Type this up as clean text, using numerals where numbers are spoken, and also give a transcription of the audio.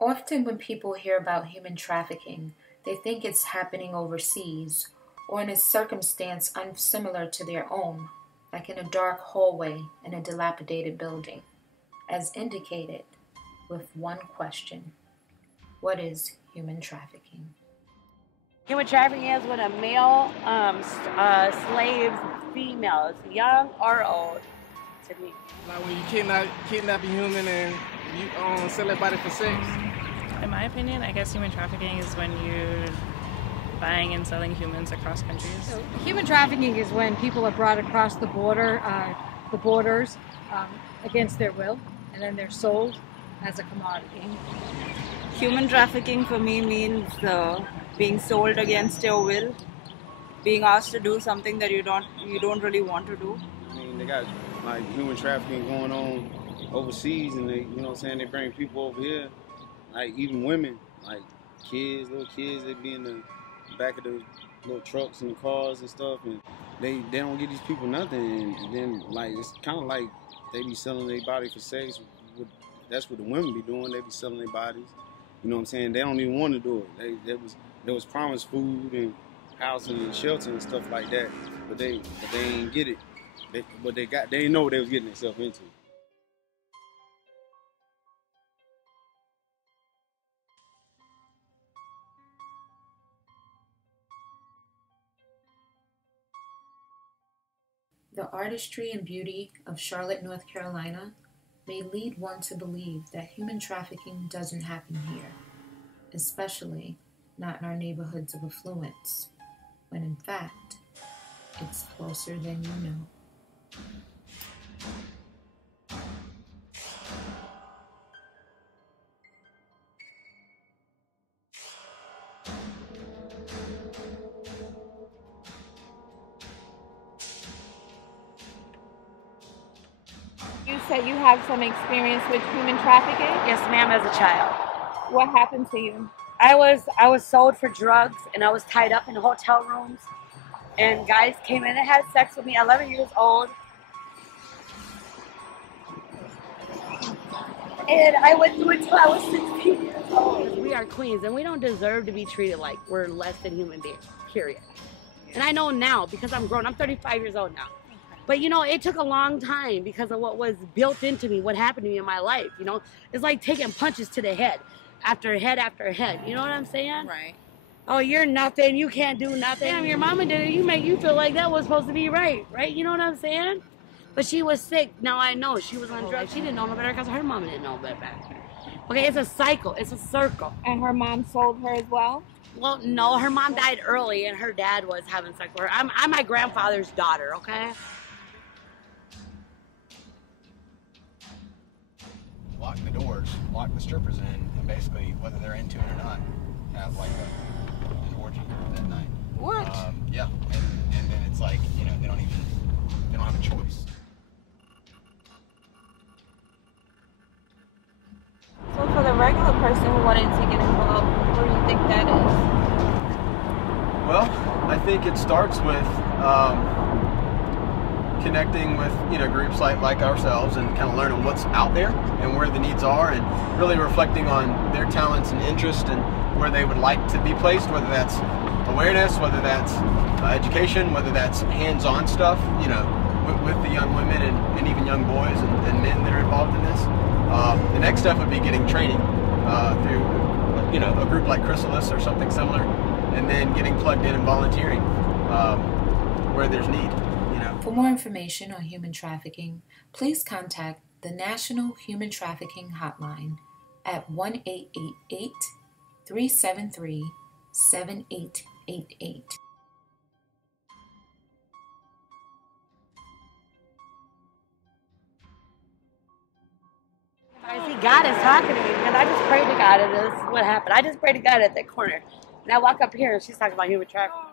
Often when people hear about human trafficking, they think it's happening overseas or in a circumstance unsimilar to their own, like in a dark hallway in a dilapidated building, as indicated with one question: what is human trafficking? Human trafficking is when a male slaves females, young or old, to me. Like when you kidnap a human and you sell that body for sex. In my opinion, I guess human trafficking is when you're buying and selling humans across countries. So, human trafficking is when people are brought across the borders against their will, and then they're sold as a commodity. Human trafficking for me means being sold against your will, being asked to do something that you don't really want to do. I mean, they got like human trafficking going on overseas, and they, they bring people over here, like even women, like little kids, they be in the back of the little trucks and the cars and stuff, and they don't give these people nothing, and then like it's kind of like they be selling their body for sex. That's what the women be doing. They be selling their bodies. You know what I'm saying? They don't even want to do it. They was promised food and housing and shelter and stuff like that, but they ain't get it. They didn't know what they was getting themselves into. The artistry and beauty of Charlotte, North Carolina may lead one to believe that human trafficking doesn't happen here, especially not in our neighborhoods of affluence, when in fact, it's closer than you know. You said you have some experience with human trafficking? Yes, ma'am, as a child. What happened to you? I was sold for drugs, and I was tied up in hotel rooms, and guys came in and had sex with me, 11 years old. And I went through it till I was 16 years old. We are queens, and we don't deserve to be treated like we're less than human beings, period. And I know now, because I'm grown. I'm 35 years old now. But, it took a long time because of what was built into me, what happened to me in my life, It's like taking punches to the head after head after head. You know what I'm saying? Right. Oh, you're nothing. You can't do nothing. Damn, your mama did it. You feel like that was supposed to be right? You know what I'm saying? But she was sick. Now I know. She was on drugs. She didn't know no better because her mama didn't know better back then. Okay, it's a cycle. It's a circle. And her mom sold her as well? Well, no. Her mom died early, and her dad was having sex with her. I'm my grandfather's daughter, okay? Lock the doors, lock the strippers in, and basically, whether they're into it or not, have like an orgy that night. What? Yeah, and then it's like, they don't have a choice. So for the regular person who wanted to get involved, what do you think that is? Well, I think it starts with connecting with groups like ourselves and kind of learning what's out there and where the needs are, and really reflecting on their talents and interests and where they would like to be placed, whether that's awareness, whether that's education, whether that's hands-on stuff, with the young women and even young boys and men that are involved in this. The next step would be getting training through a group like Chrysalis or something similar, and then getting plugged in and volunteering where there's need. For more information on human trafficking, please contact the National Human Trafficking Hotline at 1-888-373-7888. I see God is talking to me, because I just prayed to God, and this is what happened. I just prayed to God at that corner. And I walk up here, and she's talking about human trafficking.